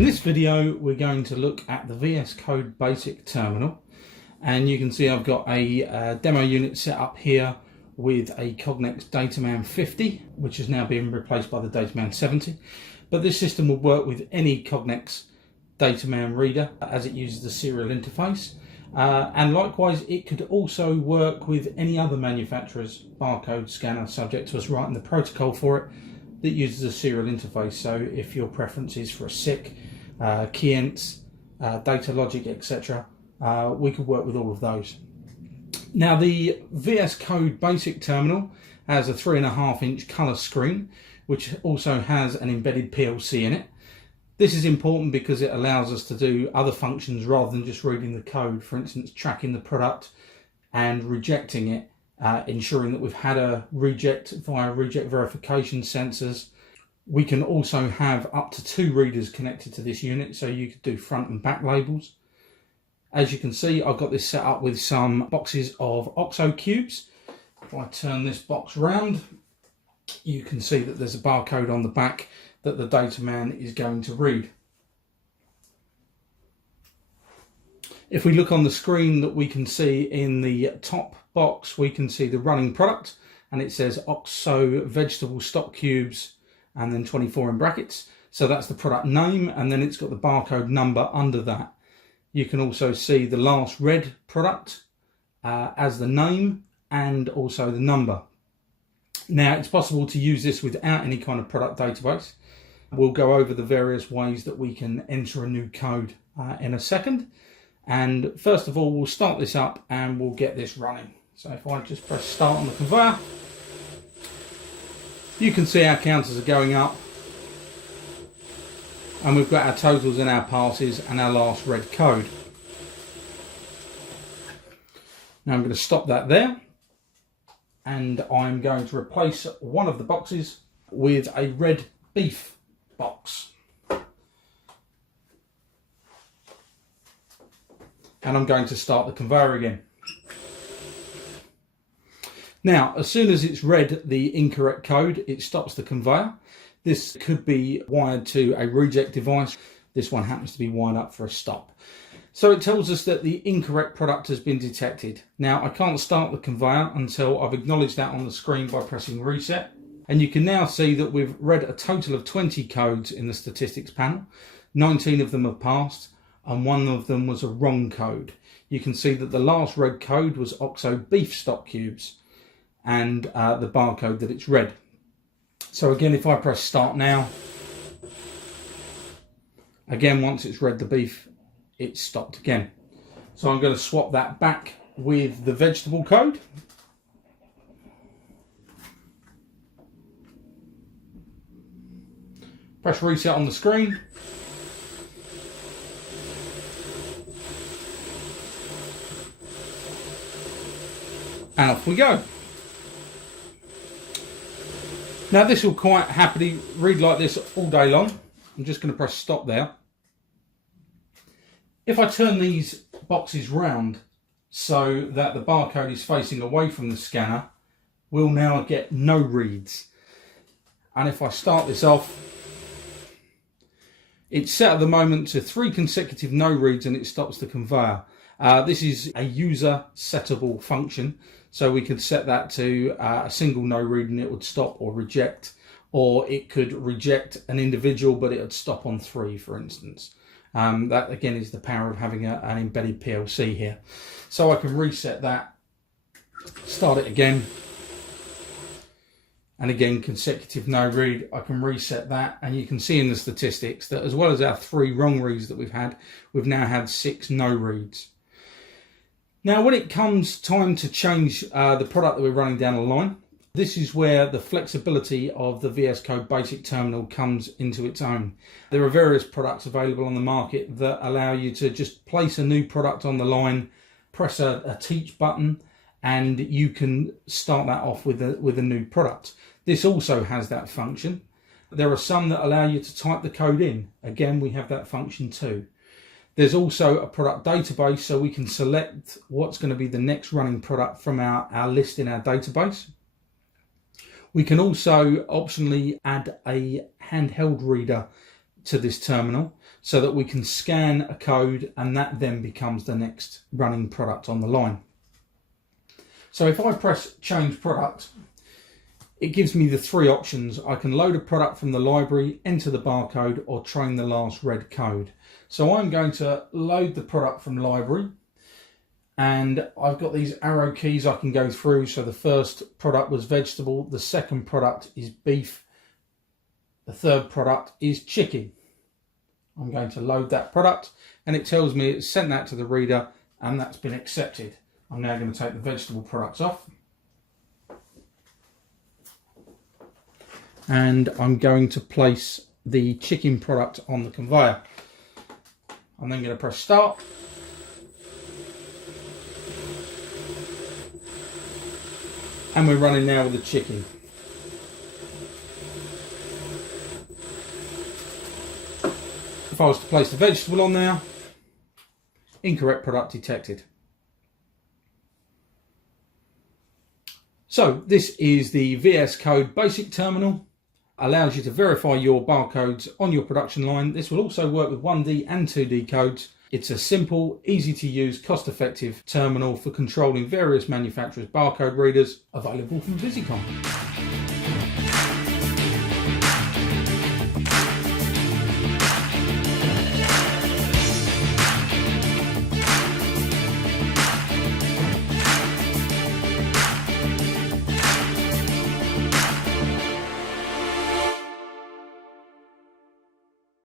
In this video we're going to look at the vsCODE basic terminal, and you can see I've got a demo unit set up here with a Cognex Dataman 50, which is now being replaced by the Dataman 70, but this system will work with any Cognex Dataman reader as it uses the serial interface, and likewise it could also work with any other manufacturer's barcode scanner subject to us writing the protocol for it that uses a serial interface. So if your preference is for a SIC, keyents, data logic, etc., we could work with all of those. Now the vsCODE basic terminal has a 3.5-inch colour screen, which also has an embedded PLC in it. This is important because it allows us to do other functions rather than just reading the code. For instance, tracking the product and rejecting it, ensuring that we've had a reject via reject verification sensors. We can also have up to 2 readers connected to this unit, so you could do front and back labels. As you can see, I've got this set up with some boxes of OXO cubes. If I turn this box round, you can see that there's a barcode on the back that the Dataman is going to read. If we look on the screen that we can see in the top box, we can see the running product, and it says OXO vegetable stock cubes and then 24 in brackets. So that's the product name, and then it's got the barcode number under that. You can also see the last read product as the name and also the number. Now it's possible to use this without any kind of product database. We'll go over the various ways that we can enter a new code in a second. And first of all, we'll start this up and we'll get this running. So if I just press start on the conveyor, you can see our counters are going up, and we've got our totals and our passes and our last read code. Now I'm going to stop that there, and I'm going to replace one of the boxes with a red beef box. And I'm going to start the conveyor again. Now, as soon as it's read the incorrect code, it stops the conveyor. This could be wired to a reject device. This one happens to be wired up for a stop. So it tells us that the incorrect product has been detected. Now, I can't start the conveyor until I've acknowledged that on the screen by pressing reset. And you can now see that we've read a total of 20 codes in the statistics panel. 19 of them have passed, and one of them was a wrong code. You can see that the last read code was OXO beef stock cubes and the barcode that it's read. So again, if I press start now, again, once it's read the beef, it's stopped again. So I'm going to swap that back with the vegetable code. Press reset on the screen. And off we go. Now this will quite happily read like this all day long. I'm just going to press stop there. If I turn these boxes round so that the barcode is facing away from the scanner, we'll now get no reads. And if I start this off, it's set at the moment to 3 consecutive no reads and it stops the conveyor. This is a user settable function, so we could set that to a single no read and it would stop or reject, or it could reject an individual but it would stop on 3, for instance. That again is the power of having an embedded PLC here. So I can reset that, start it again, and again consecutive no read. I can reset that, and you can see in the statistics that as well as our 3 wrong reads that we've now had 6 no reads. Now when it comes time to change the product that we're running down the line, this is where the flexibility of the vsCODE basic terminal comes into its own. There are various products available on the market that allow you to just place a new product on the line, press a teach button, and you can start that off with a new product. This also has that function. There are some that allow you to type the code in. Again, we have that function too. There's also a product database, so we can select what's going to be the next running product from our list in our database. We can also optionally add a handheld reader to this terminal so that we can scan a code, and that then becomes the next running product on the line. So if I press change product, it gives me the three options. I can load a product from the library, enter the barcode, or train the last read code. So I'm going to load the product from library, and I've got these arrow keys I can go through. So the first product was vegetable, the second product is beef, the third product is chicken. I'm going to load that product, and it tells me it's sent that to the reader and that's been accepted. I'm now going to take the vegetable products off, and I'm going to place the chicken product on the conveyor. I'm then going to press start. And we're running now with the chicken. If I was to place the vegetable on there, incorrect product detected. So this is the vsCODE basic terminal. Allows you to verify your barcodes on your production line. This will also work with 1D and 2D codes. It's a simple, easy to use, cost-effective terminal for controlling various manufacturers' barcode readers, available from Visicon.